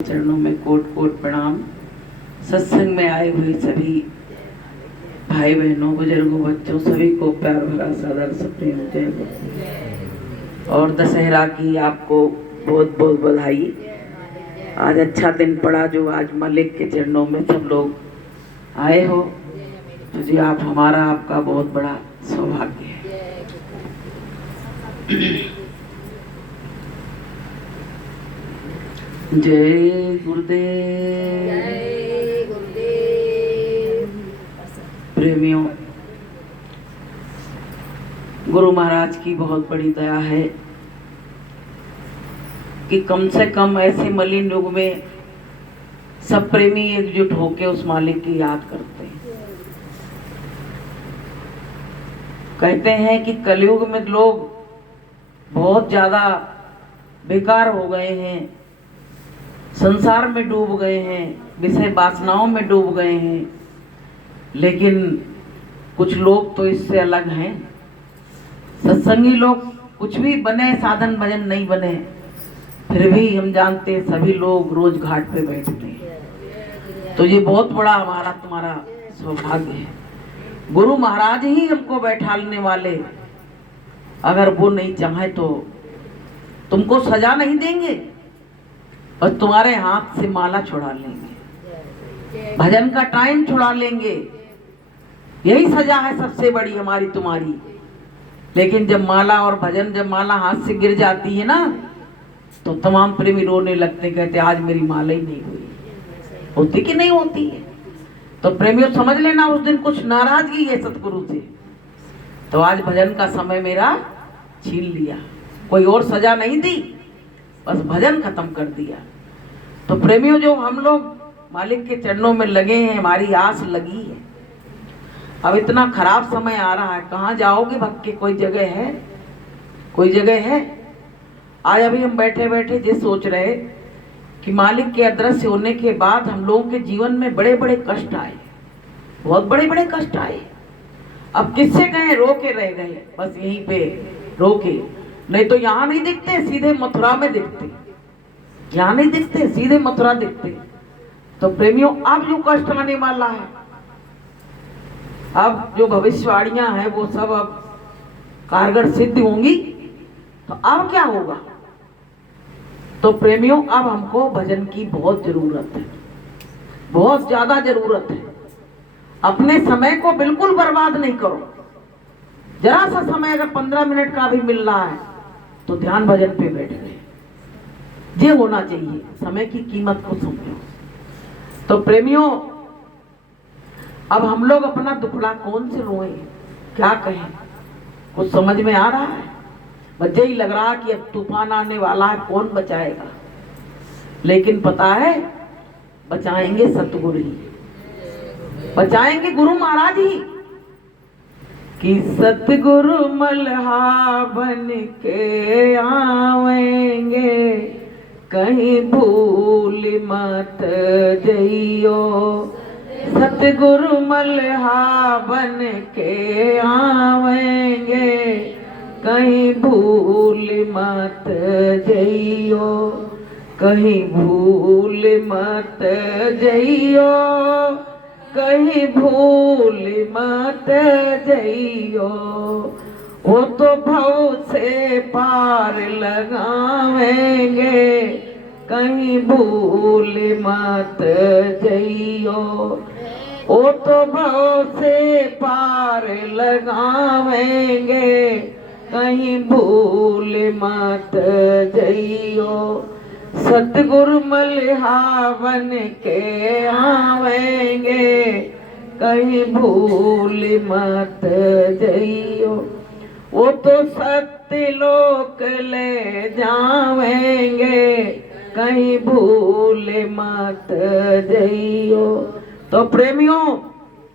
चरणों में coat coat प्रणाम। सत्संग में आए हुए सभी भाई बहनों, बुजुर्गों, बच्चों सभी को प्यार भरा सादर प्रेम जय हो। और दशहरा की आपको बहुत बहुत बधाई। आज अच्छा दिन पड़ा जो आज मालिक के चरणों में सब लोग आए हो, तो जी आप हमारा आपका बहुत बड़ा सौभाग्य है। जय गुरुदेव। जय गुरुदेव। प्रेमियों, गुरु महाराज की बहुत बड़ी दया है कि कम से कम ऐसे मलिन युग में सब प्रेमी एकजुट होकर उस मालिक की याद करते हैं। कहते हैं कि कलयुग में लोग बहुत ज्यादा बेकार हो गए हैं, संसार में डूब गए हैं, विषय वासनाओं में डूब गए हैं, लेकिन कुछ लोग तो इससे अलग हैं। सत्संगी लोग कुछ भी बने, साधन भजन नहीं बने, फिर भी हम जानते हैं सभी लोग रोज घाट पे बैठते हैं। तो ये बहुत बड़ा हमारा तुम्हारा सौभाग्य है। गुरु महाराज ही हमको बैठाने वाले, अगर वो नहीं चाहे तो तुमको सजा नहीं देंगे और तुम्हारे हाथ से माला छुड़ा लेंगे, भजन का टाइम छुड़ा लेंगे। यही सजा है सबसे बड़ी हमारी तुम्हारी। लेकिन जब माला और भजन, जब माला हाथ से गिर जाती है ना, तो तमाम प्रेमी रोने लगते, कहते आज मेरी माला ही नहीं हुई। होती कि नहीं होती है? तो प्रेमियों समझ लेना, उस दिन कुछ नाराजगी है सतगुरु से, तो आज भजन का समय मेरा छीन लिया। कोई और सजा नहीं दी, बस भजन खत्म कर दिया। तो प्रेमियों, जो हम लोग मालिक के चरणों में लगे हैं, हमारी आस लगी है। अब इतना खराब समय आ रहा है, कहाँ जाओगे भग के? कोई जगह है? कोई जगह है? आज अभी हम बैठे बैठे ये सोच रहे कि मालिक के अदृश्य होने के बाद हम लोगों के जीवन में बड़े बड़े कष्ट आए, बहुत बड़े बड़े कष्ट आए। अब किससे कहें? रो के रह गए, बस यहीं पे रो के। नहीं तो यहाँ नहीं दिखते, सीधे मथुरा में दिखते। यहाँ नहीं दिखते, सीधे मथुरा दिखते। तो प्रेमियों, अब जो कष्ट आने वाला है, अब जो भविष्यवाणियां हैं वो सब अब कारगर सिद्ध होंगी। तो अब क्या होगा? तो प्रेमियों, अब हमको भजन की बहुत जरूरत है, बहुत ज्यादा जरूरत है। अपने समय को बिल्कुल बर्बाद नहीं करो। जरा सा समय अगर 15 मिनट का भी मिल रहा है तो ध्यान भजन पे बैठ गए। ये होना चाहिए, समय की कीमत को समझो। तो प्रेमियों, अब हम लोग अपना दुखड़ा कौन से रोएं, क्या कहें? कुछ समझ में आ रहा है? मुझे ही लग रहा कि अब तूफान आने वाला है, कौन बचाएगा? लेकिन पता है, बचाएंगे सतगुरु ही, बचाएंगे गुरु महाराज ही। कि सतगुरु मल्हा बन के आवेंगे, कहीं भूल मत जइयो। सतगुरु मल्हा बन के आवेंगे, कहीं भूल मत जइयो, कहीं भूल मत जइयो, कहीं भूल मत जइयो। वो तो भव से पार लगावेंगे, कहीं भूल मत जइयो। वो तो भव से पार लगावेंगे, कहीं भूल मत जइयो। सतगुरु मल्हा बन के आवेंगे, कहीं भूल मत जइयो। वो तो सत्य लोक ले जावेंगे, कहीं भूल मत जइयो। तो प्रेमियों,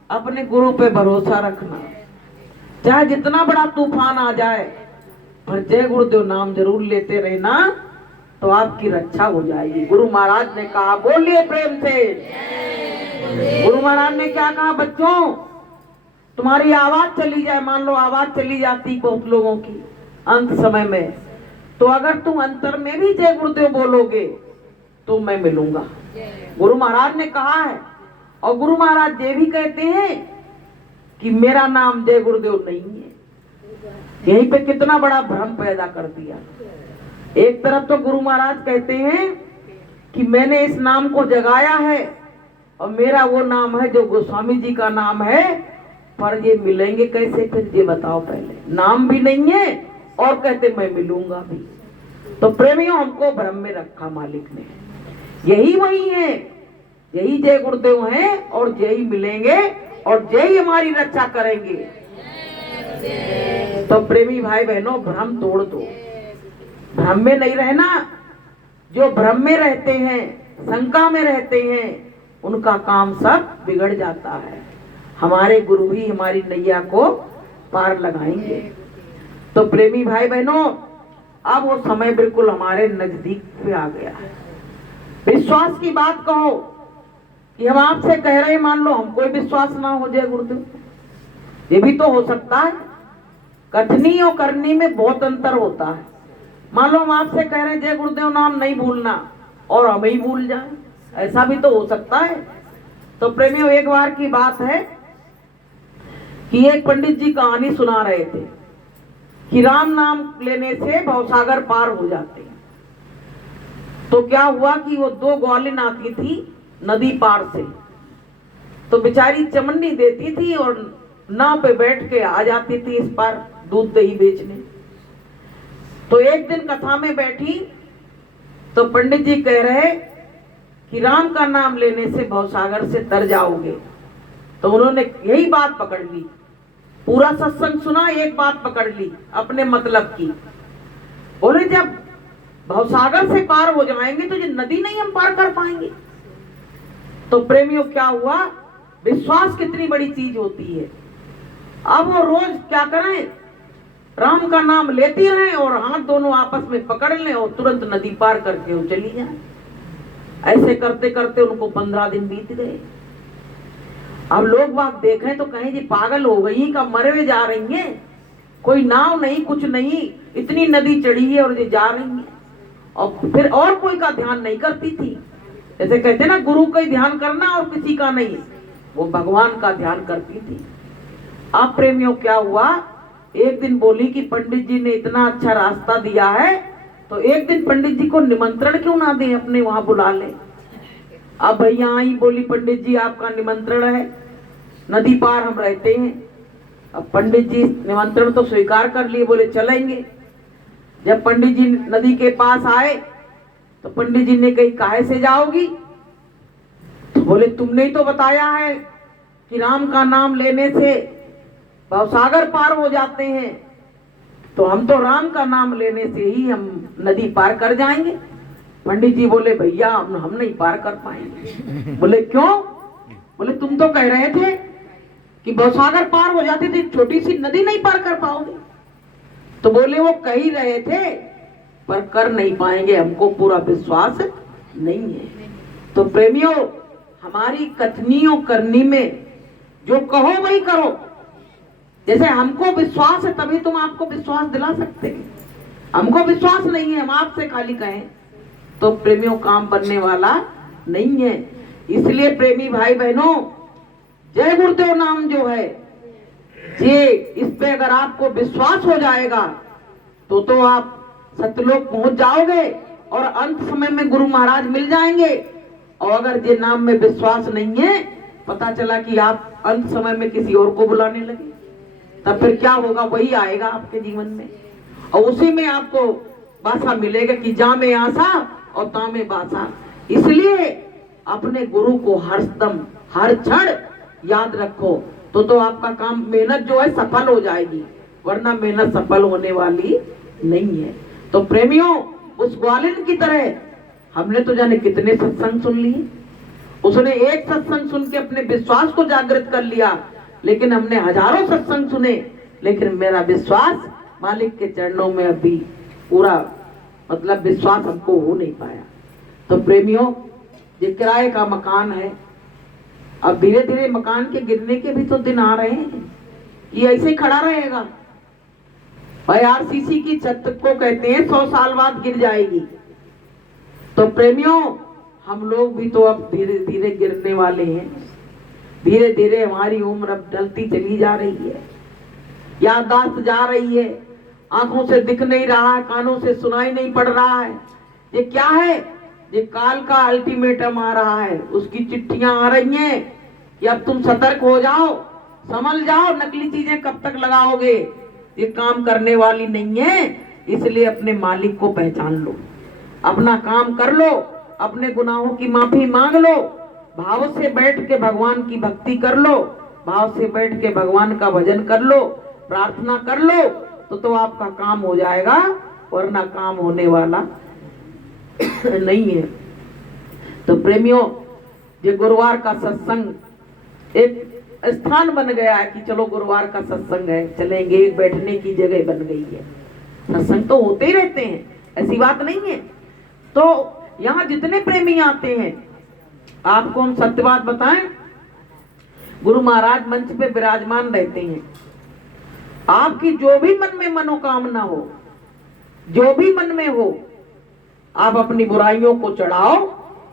अपने गुरु पे भरोसा रखना, चाहे जितना बड़ा तूफान आ जाए, पर जय गुरुदेव नाम जरूर लेते रहना, तो आपकी रक्षा हो जाएगी। गुरु महाराज ने कहा, बोलिए प्रेम से। गुरु महाराज ने क्या कहा? बच्चों, तुम्हारी आवाज चली जाए, मान लो आवाज चली जाती बहुत लोगों की अंत समय में, तो अगर तुम अंतर में भी जय गुरुदेव बोलोगे तो मैं मिलूंगा। गुरु महाराज ने कहा है, और गुरु महाराज ये भी कहते हैं कि मेरा नाम जय गुरुदेव नहीं है। यहीं पे कितना बड़ा भ्रम पैदा कर दिया। एक तरफ तो गुरु महाराज कहते हैं कि मैंने इस नाम को जगाया है और मेरा वो नाम है जो गोस्वामी जी का नाम है, पर ये मिलेंगे कैसे फिर ये बताओ। पहले नाम भी नहीं है और कहते मैं मिलूंगा भी। तो प्रेमियों, हमको भ्रम में रखा मालिक ने। यही वही है, यही जय गुरुदेव हैं और यही मिलेंगे और यही हमारी रक्षा करेंगे। तो प्रेमी भाई बहनों, भ्रम तोड़ दो, भ्रम में नहीं रहना। जो भ्रम में रहते हैं, शंका में रहते हैं, उनका काम सब बिगड़ जाता है। हमारे गुरु ही हमारी नैया को पार लगाएंगे। तो प्रेमी भाई बहनों, अब वो समय बिल्कुल हमारे नजदीक पे आ गया है। विश्वास की बात कहो कि हम आपसे कह रहे हैं, मान लो हमको विश्वास ना हो जय गुरुदेव, ये भी तो हो सकता है। कथनी और करनी में बहुत अंतर होता है। मान लो हम आपसे कह रहे हैं जय गुरुदेव नाम नहीं भूलना और हम ही भूल जाएं, ऐसा भी तो हो सकता है। तो प्रेमियों, एक बार की बात है कि एक पंडित जी कहानी सुना रहे थे कि राम नाम लेने से भवसागर पार हो जाते हैं। तो क्या हुआ कि वो दो ग्वालिन आती थी नदी पार से, तो बेचारी चमन्नी देती थी और नाव पे बैठ के आ जाती थी इस पार दूध दही बेचने। तो एक दिन कथा में बैठी तो पंडित जी कह रहे कि राम का नाम लेने से भवसागर से तर जाओगे। तो उन्होंने यही बात पकड़ ली, पूरा सत्संग सुना, एक बात पकड़ ली अपने मतलब की। बोले जब भवसागर से पार हो जाएंगे तो ये नदी नहीं हम पार कर पाएंगे। तो प्रेमियों, क्या हुआ, विश्वास कितनी बड़ी चीज होती है। अब वो रोज क्या करें, राम का नाम लेती रहे और हाथ दोनों आपस में पकड़ लें और तुरंत नदी पार करके वो चली जाए। ऐसे करते करते उनको 15 दिन बीत गए। अब लोग बात देखें तो कहें जी पागल हो गई, का मरे जा रही हैं, कोई नाव नहीं कुछ नहीं, इतनी नदी चढ़ी है और ये जा रही है। और फिर और कोई का ध्यान नहीं करती थी। जैसे कहते ना गुरु का ही ध्यान करना और किसी का नहीं, वो भगवान का ध्यान करती थी। अब प्रेमियों, क्या हुआ, एक दिन बोली कि पंडित जी ने इतना अच्छा रास्ता दिया है तो एक दिन पंडित जी को निमंत्रण क्यों ना दे, अपने वहां बुला ले। अब भैया आई, बोली पंडित जी आपका निमंत्रण है, नदी पार हम रहते हैं। अब पंडित जी निमंत्रण तो स्वीकार कर लिए, बोले चलेंगे। जब पंडित जी नदी के पास आए तो पंडित जी ने कही काहे से जाओगी, तो बोले तुमने ही तो बताया है कि राम का नाम लेने से भवसागर पार हो जाते हैं, तो हम तो राम का नाम लेने से ही हम नदी पार कर जाएंगे। पंडित जी बोले भैया हम नहीं पार कर पाएंगे। बोले क्यों, बोले तुम तो कह रहे थे कि भवसागर पार हो जाती थी, छोटी सी नदी नहीं पार कर पाओगे। तो बोले वो कह ही रहे थे पर कर नहीं पाएंगे, हमको पूरा विश्वास नहीं है। तो प्रेमियों, हमारी कथनियों करनी में जो कहो वही करो। जैसे हमको विश्वास है तभी तुम आपको विश्वास दिला सकते हैं, हमको विश्वास नहीं है, हम आपसे खाली कहें तो प्रेमियों काम बनने वाला नहीं है। इसलिए प्रेमी भाई बहनों, जय गुरुदेव नाम जो है ये, इस पे अगर आपको विश्वास हो जाएगा तो आप सत्यलोक पहुंच जाओगे और अंत समय में गुरु महाराज मिल जाएंगे। और अगर ये नाम में विश्वास नहीं है, पता चला कि आप अंत समय में किसी और को बुलाने लगे, तब फिर क्या होगा, वही आएगा आपके जीवन में और उसी में आपको बासा मिलेगा कि जा में आशा और ता में बासा। इसलिए अपने गुरु को हरदम हर क्षण याद रखो तो आपका काम, मेहनत जो है सफल हो जाएगी, वरना मेहनत सफल होने वाली नहीं है। तो प्रेमियों, उस ग्वालिन की तरह हमने तो जाने कितने सत्संग सुन लिए। उसने एक सत्संग सुन के अपने विश्वास को जागृत कर लिया, लेकिन हमने हजारों सत्संग सुने, लेकिन मेरा विश्वास मालिक के चरणों में अभी पूरा मतलब विश्वास हमको हो नहीं पाया। तो प्रेमियों, ये किराए का मकान है, अब धीरे धीरे मकान के गिरने के भी तो दिन आ रहे हैं। ये ऐसे ही खड़ा रहेगा। आरसीसी की छत को कहते हैं 100 साल बाद गिर जाएगी। तो प्रेमियों, हम लोग भी तो अब धीरे धीरे गिरने वाले हैं। धीरे धीरे हमारी उम्र अब ढलती चली जा रही है, याददाश्त जा रही है, आंखों से दिख नहीं रहा है, कानों से सुनाई नहीं पड़ रहा है। ये क्या है? ये काल का अल्टीमेटम आ रहा है, उसकी चिट्ठियां आ रही हैं कि अब तुम सतर्क हो जाओ, संभल जाओ, नकली चीजें कब तक लगाओगे, ये काम करने वाली नहीं है। इसलिए अपने मालिक को पहचान लो, अपना काम कर लो, अपने गुनाहों की माफी मांग लो, भाव से बैठ के भगवान की भक्ति कर लो, भाव से बैठ के भगवान का भजन कर लो, प्रार्थना कर लो, तो आपका काम हो जाएगा, वरना काम होने वाला नहीं है। तो प्रेमियों, ये गुरुवार का सत्संग एक स्थान बन गया है कि चलो गुरुवार का सत्संग है, चलेंगे, बैठने की जगह बन गई है। सत्संग तो होते ही रहते हैं, ऐसी बात नहीं है। तो यहाँ जितने प्रेमी आते हैं, आपको हम सत्य बात बताएं, गुरु महाराज मंच पे विराजमान रहते हैं। आपकी जो भी मन में मनोकामना हो, जो भी मन में हो, आप अपनी बुराइयों को चढ़ाओ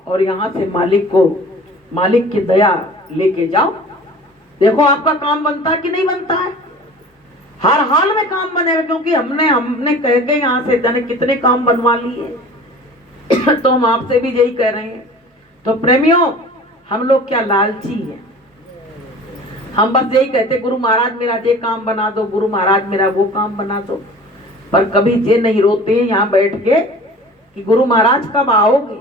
और यहाँ से मालिक की दया लेके जाओ। देखो आपका काम बनता है कि नहीं बनता है। हर हाल में काम बनेगा, क्योंकि हमने कह के यहाँ से जाने कितने काम बनवा लिए। तो हम आपसे भी यही कह रहे हैं। तो प्रेमियों, हम लोग क्या लालची हैं? हम बस यही कहते, गुरु महाराज मेरा ये काम बना दो, गुरु महाराज मेरा वो काम बना दो, पर कभी ये नहीं रोते हैं यहाँ बैठ के कि गुरु महाराज कब आओगे?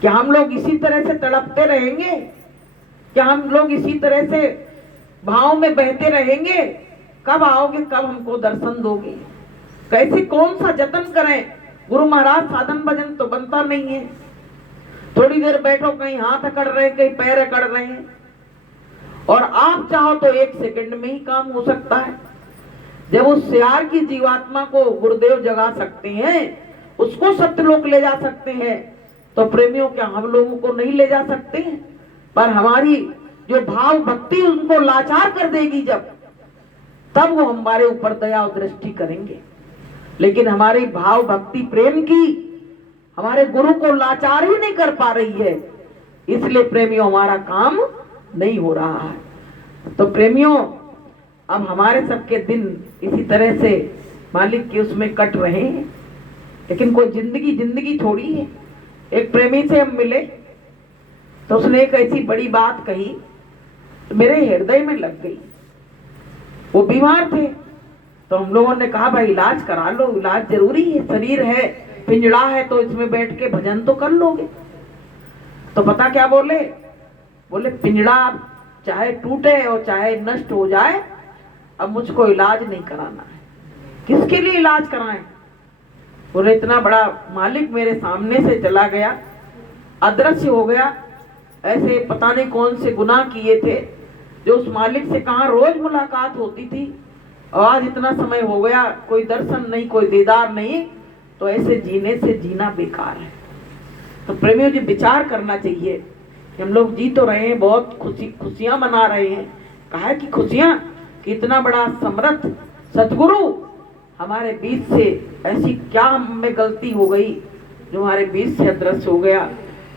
क्या हम लोग इसी तरह से तड़पते रहेंगे? क्या हम लोग इसी तरह से भाव में बहते रहेंगे? कब आओगे? कब हमको दर्शन दोगे? कैसे, कौन सा जतन करें? गुरु महाराज साधन भजन तो बनता नहीं है। थोड़ी देर बैठो, कहीं हाथ अकड़ रहे, कहीं पैर अकड़ रहे हैं, और आप चाहो तो 1 सेकंड में ही काम हो सकता है। जब उस सियार की जीवात्मा को गुरुदेव जगा सकते हैं, उसको सत्यलोक ले जा सकते हैं, तो प्रेमियों क्या हम लोगों को नहीं ले जा सकते हैं? पर हमारी जो भाव भक्ति उनको लाचार कर देगी, तब वो हमारे ऊपर दया और दृष्टि करेंगे। लेकिन हमारी भाव भक्ति प्रेम की हमारे गुरु को लाचार ही नहीं कर पा रही है, इसलिए प्रेमियों हमारा काम नहीं हो रहा है। तो प्रेमियों, अब हमारे सबके दिन इसी तरह से मालिक के उसमें कट रहे हैं, लेकिन कोई जिंदगी थोड़ी है। एक प्रेमी से हम मिले तो उसने एक ऐसी बड़ी बात कही, तो मेरे हृदय में लग गई। वो बीमार थे, तो हम लोगों ने कहा भाई इलाज करा लो, इलाज जरूरी है, शरीर है, पिंजड़ा है, तो इसमें बैठ के भजन तो कर लोगे। तो पता क्या बोले? बोले पिंजड़ा चाहे टूटे और चाहे नष्ट हो जाए, अब मुझको इलाज नहीं कराना है। किसके लिए इलाज कराएं? बोले इतना बड़ा मालिक मेरे सामने से चला गया, अदृश्य हो गया, ऐसे पता नहीं कौन से गुनाह किए थे जो उस मालिक से कहाँ रोज मुलाकात होती थी, और आज इतना समय हो गया, कोई दर्शन नहीं, कोई दीदार नहीं, तो ऐसे जीने से जीना बेकार है। तो प्रेमियों जी, विचार करना चाहिए कि हम लोग जी तो रहे हैं, बहुत खुशियां मना रहे हैं। कहा कि खुशियां कि इतना बड़ा समर्थ सतगुरु हमारे बीच से, ऐसी क्या हमें गलती हो गई जो हमारे बीच से अदृश्य हो गया?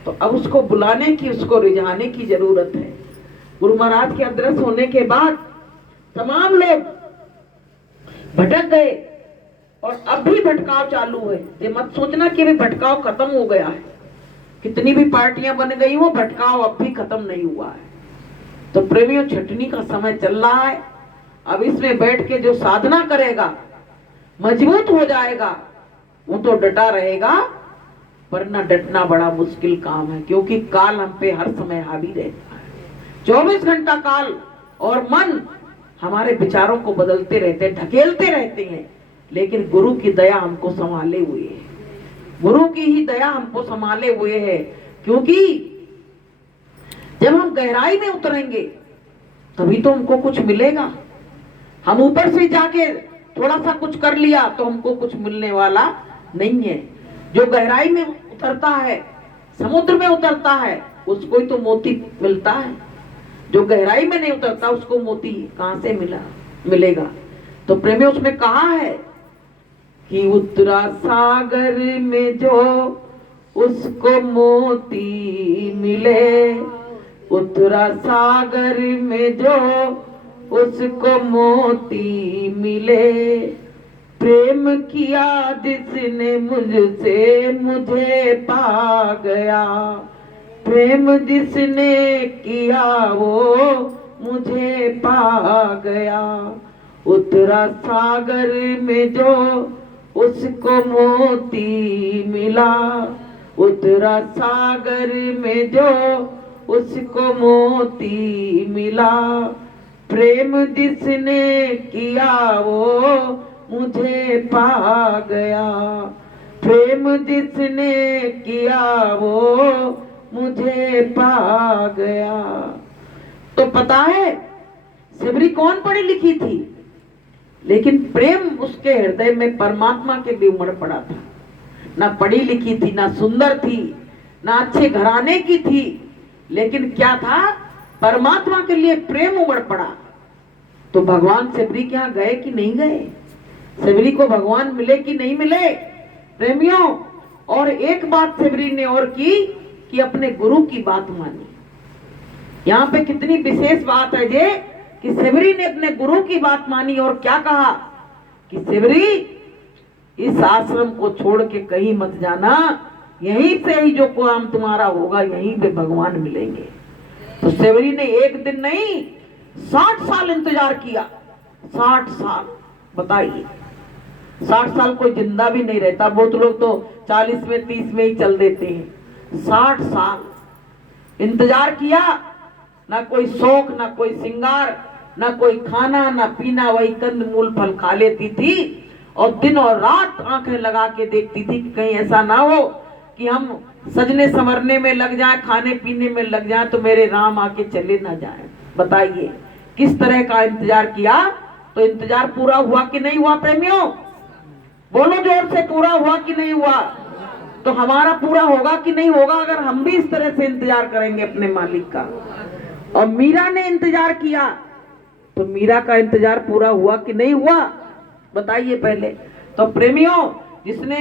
तो अब उसको बुलाने की, उसको रिझाने की जरूरत है। गुरु महाराज के अदृश्य होने के बाद तमाम लोग भटक गए, और अब भी भटकाव चालू है। ये मत सोचना कि अभी भटकाव खत्म हो गया है। कितनी भी पार्टियां बन गई हो, भटकाव अब भी खत्म नहीं हुआ है। तो प्रेमियों, छटनी का समय चल रहा है। अब इसमें बैठ के जो साधना करेगा, मजबूत हो जाएगा, वो तो डटा रहेगा, वरना डटना बड़ा मुश्किल काम है, क्योंकि काल हम पे हर समय हावी रहता है। 24 घंटा काल और मन हमारे विचारों को बदलते रहते हैं, ढकेलते रहते हैं। लेकिन गुरु की दया हमको संभाले हुए है, गुरु की ही दया हमको संभाले हुए है। क्योंकि जब हम गहराई में उतरेंगे तभी तो हमको कुछ मिलेगा। हम ऊपर से जाके थोड़ा सा कुछ कर लिया तो हमको कुछ मिलने वाला नहीं है। जो गहराई में उतरता है, समुद्र में उतरता है, उसको ही तो मोती मिलता है। जो गहराई में नहीं उतरता, उसको मोती कहां से मिलेगा? तो प्रेमी, उसमें कहा है कि उतरा सागर में जो उसको मोती मिले। उतरा सागर में जो उसको मोती मिले। प्रेम किया जिसने मुझसे मुझे पा गया। प्रेम जिसने किया वो मुझे पा गया। उतरा सागर में जो उसको मोती मिला। उतरा सागर में जो उसको मोती मिला। प्रेम जिसने किया वो मुझे पा गया। प्रेम जिसने किया वो मुझे पा गया। तो पता है सबरी कौन पढ़ी लिखी थी, लेकिन प्रेम उसके हृदय में परमात्मा के भी उमड़ पड़ा था। ना पढ़ी लिखी थी, ना सुंदर थी, ना अच्छे घराने की थी, लेकिन क्या था, परमात्मा के लिए प्रेम उमड़ पड़ा। तो भगवान सबरी के यहाँ गए कि नहीं गए? सबरी को भगवान मिले कि नहीं मिले प्रेमियों? और एक बात सबरी ने और की कि अपने गुरु की बात मानी। यहाँ पे कितनी विशेष बात है ये कि सबरी ने अपने गुरु की बात मानी और क्या कहा कि सबरी इस आश्रम को छोड़ के कहीं मत जाना, यहीं से ही जो काम तुम्हारा होगा यहीं पे भगवान मिलेंगे। तो सबरी ने एक दिन नहीं 60 साल इंतजार किया। 60 साल, बताइए 60 साल कोई जिंदा भी नहीं रहता, बहुत लोग तो 40 में 30 में ही चल देते हैं। 60 साल इंतजार किया, ना कोई शौक, ना कोई सिंगार, ना कोई खाना ना पीना, वही कंद मूल फल खा लेती थी और दिन और रात आंखें लगा के देखती थी कि कहीं ऐसा ना हो कि हम सजने संवरने में लग जाएं, खाने पीने में लग जाएं तो मेरे राम आके चले ना जाएं। बताइए किस तरह का इंतजार किया। तो इंतजार पूरा हुआ कि नहीं हुआ प्रेमियों? बोलो जोर से, पूरा हुआ कि नहीं हुआ? तो हमारा पूरा होगा कि नहीं होगा अगर हम भी इस तरह से इंतजार करेंगे अपने मालिक का? और मीरा ने इंतजार किया, तो मीरा का इंतजार पूरा हुआ कि नहीं हुआ? बताइए पहले। तो प्रेमियों, जिसने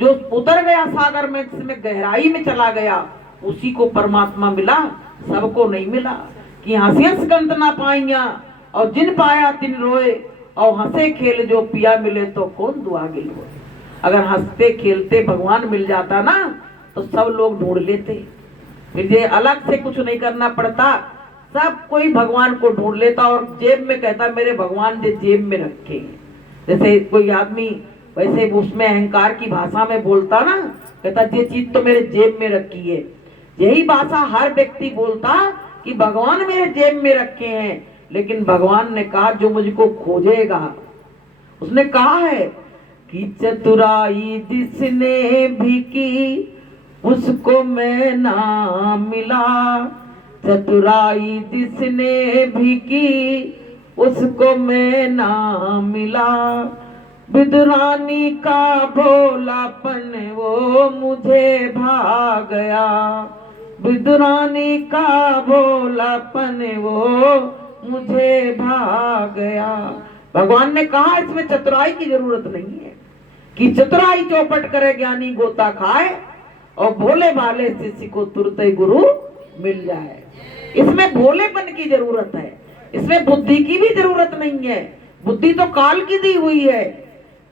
जो उतर गया सागर में, जिसमें गहराई में चला गया, उसी को परमात्मा मिला, सबको नहीं मिला। कि हंसियस गंत ना पाइया और जिन पाया तिन रोए, और हंसे खेल जो पिया मिले तो कौन दुआगिल हो। अगर हंसते खेलते भगवान मिल जाता ना तो सब लोग ढूंढ लेते, फिर ये अलग से कुछ नहीं करना पड़ता, सब कोई भगवान को ढूंढ लेता और जेब में कहता मेरे भगवान ने जेब में रखे। जैसे कोई आदमी वैसे उसमें अहंकार की भाषा में बोलता ना, कहता ये चीज तो मेरे जेब में रखी है। यही भाषा हर व्यक्ति बोलता कि भगवान मेरे जेब में रखे हैं, लेकिन भगवान ने कहा जो मुझको खोजेगा, उसने कहा है कि चतुराई जिसने भी की उसको मैं ना मिला। चतुराई जिसने भी की उसको मैं ना मिला। विदुरानी का भोलापन वो मुझे भा गया। विदुरानी का भोलापन वो मुझे भा गया। भगवान ने कहा इसमें चतुराई की जरूरत नहीं है कि चतुराई चौपट करे ज्ञानी गोता खाए और भोले भाले शिष्य को तुरंत ही गुरु मिल जाए। इसमें भोलेपन की जरूरत है, इसमें बुद्धि की भी जरूरत नहीं है। बुद्धि तो काल की दी हुई है।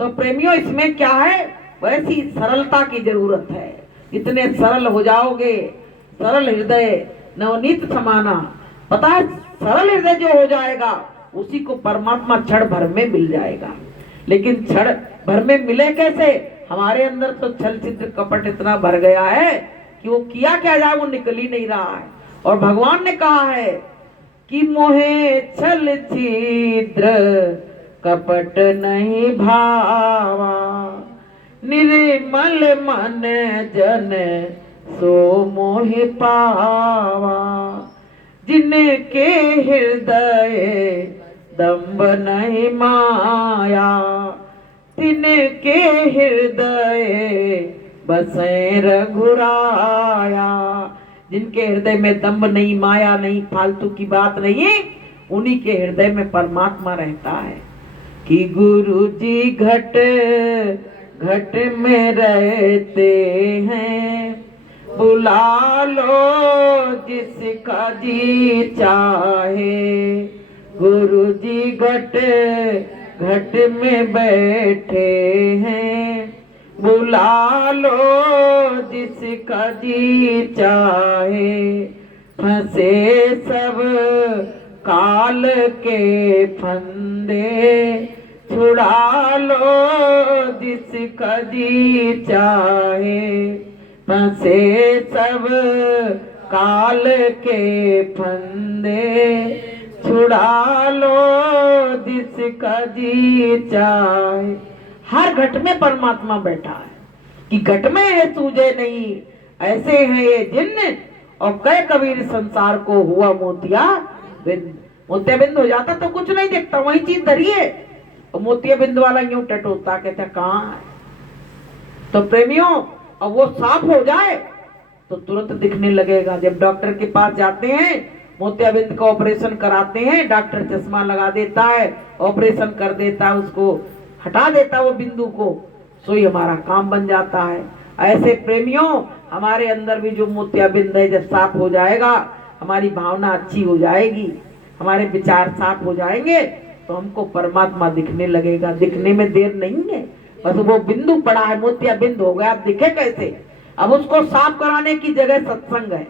तो प्रेमियों, इसमें क्या है, वैसी सरलता की जरूरत है। इतने सरल हो जाओगे, सरल हृदय नवनीत समाना। पता है सरल हृदय जो हो जाएगा उसी को परमात्मा क्षण भर में मिल जाएगा। लेकिन क्षण भर में मिले कैसे? हमारे अंदर तो छल छिद्र कपट इतना भर गया है कि वो किया क्या जाए, वो निकल ही नहीं रहा है। और भगवान ने कहा है कि मोहे छल छिद्र कपट नहीं भावा। निर्मल मन जन सो मोहि पावा। जिनके हृदय दम्भ नहीं माया, तिनके हृदय बसे रघुराया। जिनके हृदय में दम्भ नहीं, माया नहीं, फालतू की बात नहीं, उन्हीं के हृदय में परमात्मा रहता है। कि गुरु जी घट घट में रहते हैं, बुला लो जिसका जी चाहे। गुरु जी घट घट में बैठे हैं, बुला लो जिसका जी चाहे। फंसे सब काल के फंदे, छुड़ा लो जिसका जी चाहे। फंसे सब काल के फंदे, छुड़ा लो जिसका जी चाहे। हर घट में परमात्मा बैठा है कि घट में है सूझे नहीं, ऐसे हैं ये जिन्न और कह कबीर संसार को हुआ मोतिया बिंद। मोतिया बिंद हो जाता तो कुछ नहीं दिखता, वही चीज धरिए और मोतिया बिंद वाला यूं टटोलता, कहता कहाँ है। तो प्रेमियों अब वो साफ हो जाए तो तुरंत दिखने लगेगा। जब डॉक्टर के पास जाते हैं, मोतियाबिंद का ऑपरेशन कराते हैं, डॉक्टर चश्मा लगा देता है, ऑपरेशन कर देता है, उसको हटा देता है वो बिंदु को, सो ही हमारा काम बन जाता है। ऐसे प्रेमियों हमारे अंदर भी जो मोतियाबिंद है जब साफ हो जाएगा, हमारी भावना अच्छी हो जाएगी, हमारे विचार साफ हो जाएंगे तो हमको परमात्मा दिखने लगेगा। दिखने में देर नहीं है, बस वो बिंदु पड़ा है, मोतिया बिंद हो गया, अब दिखे कैसे। अब उसको साफ कराने की जगह सत्संग है,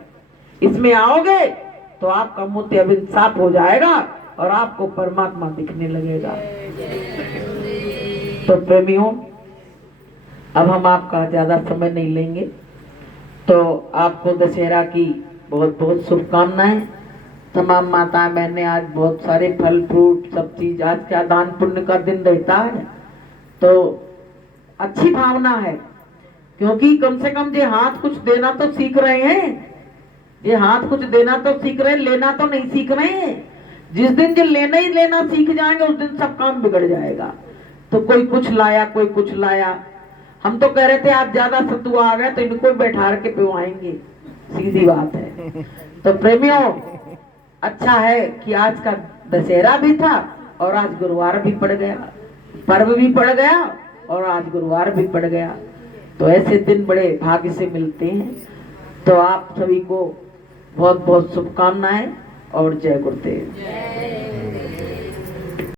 इसमें आओगे तो आपका मोतिया बिंद साफ हो जाएगा और आपको परमात्मा दिखने लगेगा। तो प्रेमियों अब हम आपका ज्यादा समय नहीं लेंगे, तो आपको दशहरा की बहुत बहुत शुभकामनाएं। तमाम माता बहनें आज बहुत सारे फल फ्रूट सब चीज, आज क्या दान पुण्य का दिन रहता है, तो अच्छी भावना है, क्योंकि कम से कम ये हाथ कुछ देना तो सीख रहे हैं, ये हाथ कुछ देना तो सीख रहे हैं, लेना तो नहीं सीख रहे हैं। जिस दिन जो लेना ही लेना सीख जाएंगे उस दिन सब काम बिगड़ जाएगा। तो कोई कुछ लाया, कोई कुछ लाया। हम तो कह रहे थे आज ज्यादा सत्तू आ गया तो इनको बैठा के पिवाएंगे, सीधी बात है। तो प्रेमियों अच्छा है कि आज का दशहरा भी था और आज गुरुवार भी पड़ गया, पर्व भी पड़ गया और आज गुरुवार भी पड़ गया। तो ऐसे दिन बड़े भाग्य से मिलते हैं। तो आप सभी को बहुत बहुत शुभकामनाएं और जय गुरुदेव।